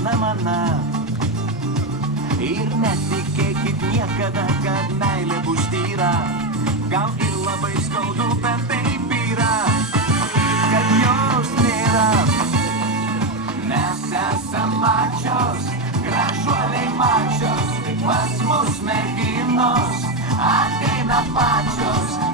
viena mana. Ir netikėkit niekada, kad meilė bus tyra. Gal ir labai skaudu, bet taip yra, kad jos nėra. Mes esam mačios, gražuoliai mačios, pas mus merginos ateina pačios.